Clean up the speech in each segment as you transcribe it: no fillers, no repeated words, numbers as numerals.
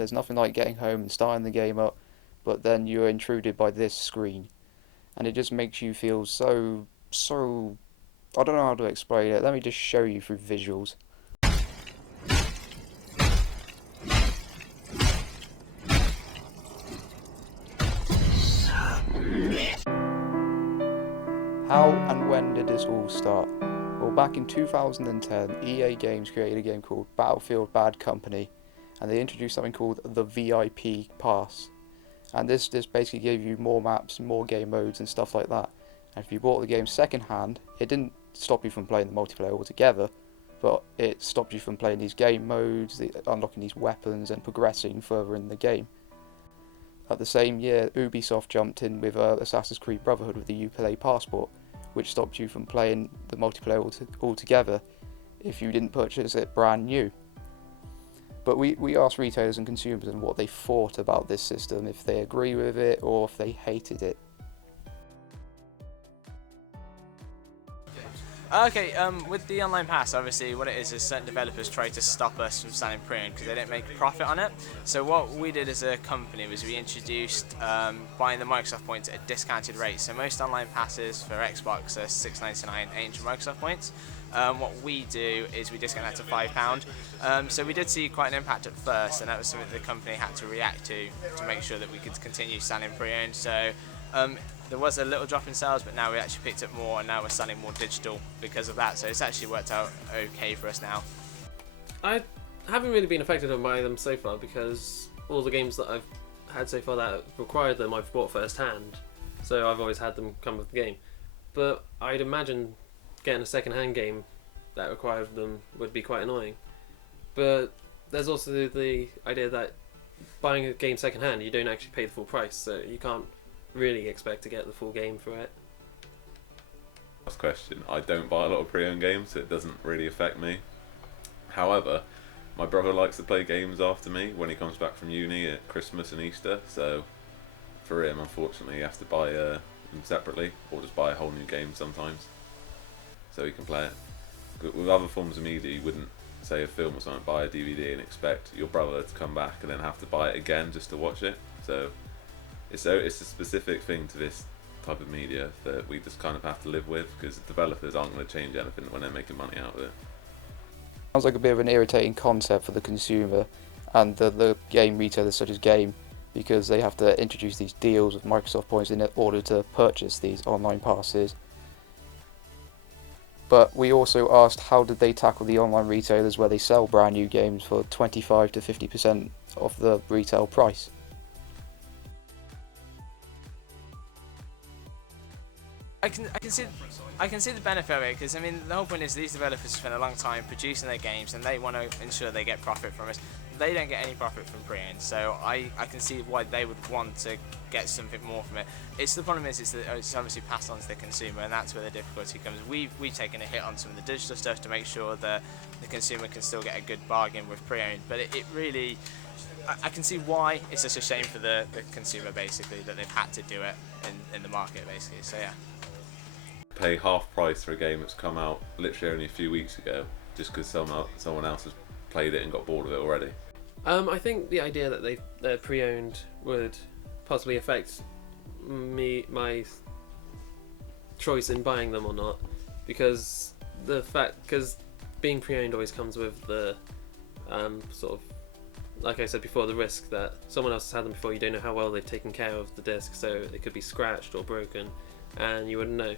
There's nothing like getting home and starting the game up, but then you're intruded by this screen, and it just makes you feel so. I don't know how to explain it. Let me just show you through visuals. How and when did this all start? Well, back in 2010, EA Games created a game called Battlefield Bad Company, and they introduced something called the VIP Pass. And this just basically gave you more maps, more game modes, and stuff like that. And if you bought the game second hand, it didn't stop you from playing the multiplayer altogether, but it stopped you from playing these game modes, unlocking these weapons, and progressing further in the game. At the same year, Ubisoft jumped in with Assassin's Creed Brotherhood with the Uplay Passport, which stopped you from playing the multiplayer altogether if you didn't purchase it brand new. But we asked retailers and consumers and what they thought about this system, if they agree with it or if they hated it. Okay, with the online pass, obviously what it is certain developers try to stop us from selling pre-owned because they don't make a profit on it. So what we did as a company was we introduced buying the Microsoft points at a discounted rate. So most online passes for Xbox are $6.99, 800 Microsoft points. What we do is we discount that to £5. So we did see quite an impact at first, and that was something that the company had to react to make sure that we could continue selling pre-owned. So there was a little drop in sales, but now we actually picked up more, and now we're selling more digital because of that. So it's actually worked out okay for us now. I haven't really been affected by them so far because all the games that I've had so far that required them I've bought first hand, so I've always had them come with the game. But I'd imagine getting a second-hand game that required them would be quite annoying. But there's also the idea that buying a game second-hand, you don't actually pay the full price, so you can't really expect to get the full game for it. Last question. I don't buy a lot of pre-owned games, so it doesn't really affect me. However, my brother likes to play games after me when he comes back from uni at Christmas and Easter, so for him, unfortunately, he has to buy them separately, or just buy a whole new game sometimes, so he can play it. With other forms of media, you wouldn't, say a film or something, buy a DVD and expect your brother to come back and then have to buy it again just to watch it. So it's a specific thing to this type of media that we just kind of have to live with, because developers aren't going to change anything when they're making money out of it. Sounds like a bit of an irritating concept for the consumer and the game retailers such as Game, because they have to introduce these deals with Microsoft points in order to purchase these online passes. But we also asked how did they tackle the online retailers where they sell brand new games for 25 to 50% of the retail price. I can see the benefit of it, because I mean the whole point is these developers spend a long time producing their games and they want to ensure they get profit from it. They don't get any profit from pre-owned, so I can see why they would want to get something more from it. The problem is that it's obviously passed on to the consumer, and that's where the difficulty comes. We've taken a hit on some of the digital stuff to make sure that the consumer can still get a good bargain with pre-owned, but it really, I can see why it's such a shame for the consumer basically that they've had to do it in the market basically. So yeah. Pay half price for a game that's come out literally only a few weeks ago just because someone else has played it and got bored of it already. I think the idea that they're pre-owned would possibly affect my choice in buying them or not, because being pre-owned always comes with the sort of, like I said before, the risk that someone else has had them before. You don't know how well they've taken care of the disc, so it could be scratched or broken and you wouldn't know.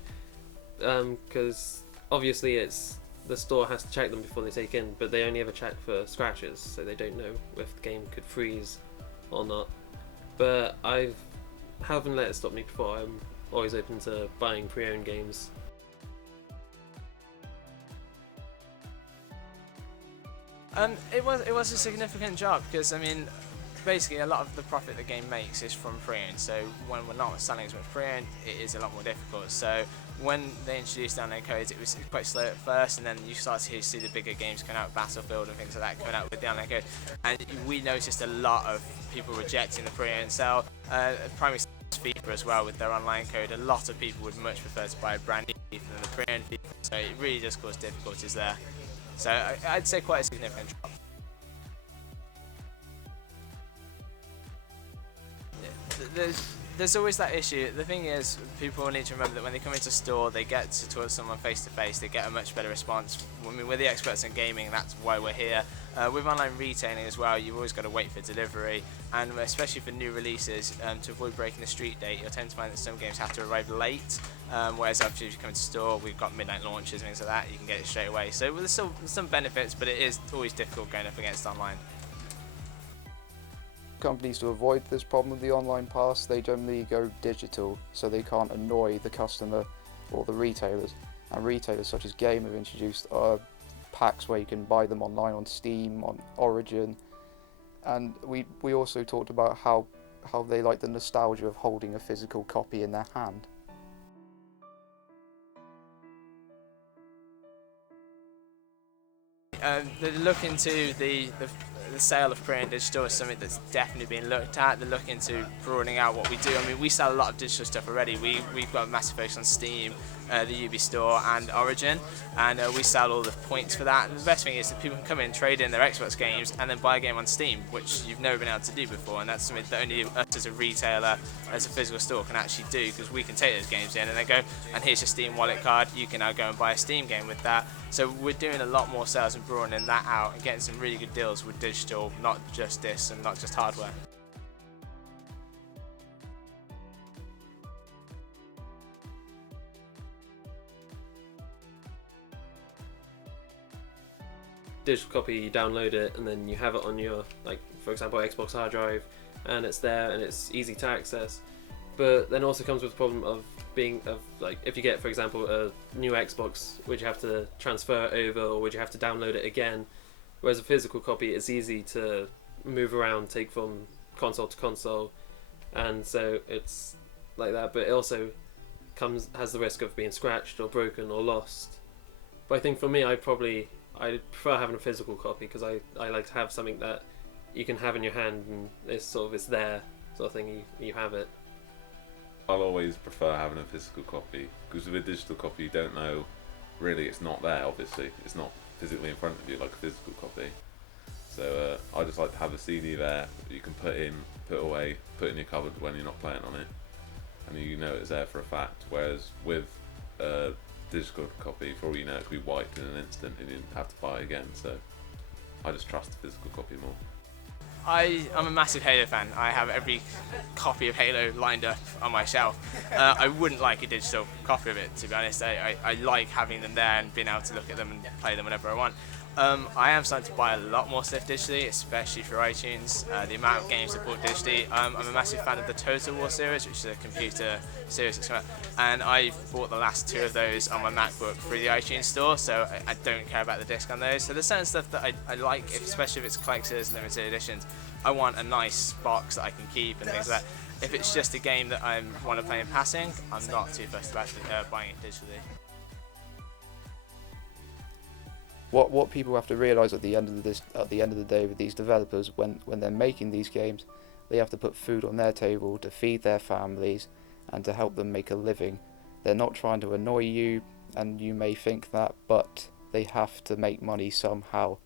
Because obviously the store has to check them before they take in, but they only ever check for scratches, so they don't know if the game could freeze or not. But I haven't let it stop me before. I'm always open to buying pre-owned games. It was a significant drop, because I mean basically a lot of the profit the game makes is from pre-owned, so when we're not selling as much pre-owned, it is a lot more difficult. So when they introduced download codes, it was quite slow at first, and then you start to see the bigger games coming out, Battlefield and things like that, coming out with download codes, and we noticed a lot of people rejecting the pre-owned sale. Primary FIFA as well, with their online code, a lot of people would much prefer to buy a brand new FIFA than the pre-owned FIFA, so it really does cause difficulties there. So I'd say quite a significant drop. there's always that issue. The thing is, people need to remember that when they come into store, they get to talk to someone face to face. They get a much better response. I mean, we're the experts in gaming. That's why we're here. With online retailing as well, you've always got to wait for delivery, and especially for new releases, to avoid breaking the street date, you'll tend to find that some games have to arrive late. Whereas obviously, if you come into store, we've got midnight launches and things like that. You can get it straight away. So there's still some benefits, but it is always difficult going up against online. Companies, to avoid this problem with the online pass, they generally go digital, so they can't annoy the customer or the retailers. And retailers such as Game have introduced packs where you can buy them online on Steam, on Origin. And we also talked about how they like the nostalgia of holding a physical copy in their hand. They're looking to the sale of Preowned digital is something that's definitely being looked at. They're looking to broadening out what we do. I mean, we sell a lot of digital stuff already. We've got a massive focus on Steam, the UB store and Origin, and we sell all the points for that. And the best thing is that people can come in, trade in their Xbox games, and then buy a game on Steam, which you've never been able to do before, and that's something that only us as a retailer, as a physical store, can actually do, because we can take those games in and then go, and here's your Steam wallet card, you can now go and buy a Steam game with that. So we're doing a lot more sales and broadening that out and getting some really good deals with digital, not just this and not just hardware. Digital copy, you download it, and then you have it on your, like, for example, Xbox hard drive, and it's there and it's easy to access. But then also comes with the problem of like, if you get, for example, a new Xbox, would you have to transfer it over, or would you have to download it again? Whereas a physical copy, it's easy to move around, take from console to console, and so it's like that. But it also has the risk of being scratched or broken or lost. But I think for me, I prefer having a physical copy, because I like to have something that you can have in your hand and it's there sort of thing. You have it. I'll always prefer having a physical copy, because with a digital copy you don't know, really, it's not there. Obviously it's not physically in front of you like a physical copy, so I just like to have a CD there that you can put in, put away, put in your cupboard when you're not playing on it, and you know it's there for a fact. Whereas with a digital copy, for all you know, it could be wiped in an instant and you have to buy it again, so I just trust the physical copy more. I'm a massive Halo fan. I have every copy of Halo lined up on my shelf. I wouldn't like a digital copy of it, to be honest. I like having them there and being able to look at them and play them whenever I want. I am starting to buy a lot more stuff digitally, especially for iTunes. The amount of games I bought digitally. I'm a massive fan of the Total War series, which is a computer series that's come out, and I've bought the last 2 of those on my MacBook through the iTunes store, so I don't care about the disc on those. So there's certain stuff that I like, especially if it's collectors, limited editions. I want a nice box that I can keep and things like that. If it's just a game that I want to play in passing, I'm not too fussed about buying it digitally. What people have to realise at the end of the day with these developers, when they're making these games, they have to put food on their table to feed their families and to help them make a living. They're not trying to annoy you, and you may think that, but they have to make money somehow.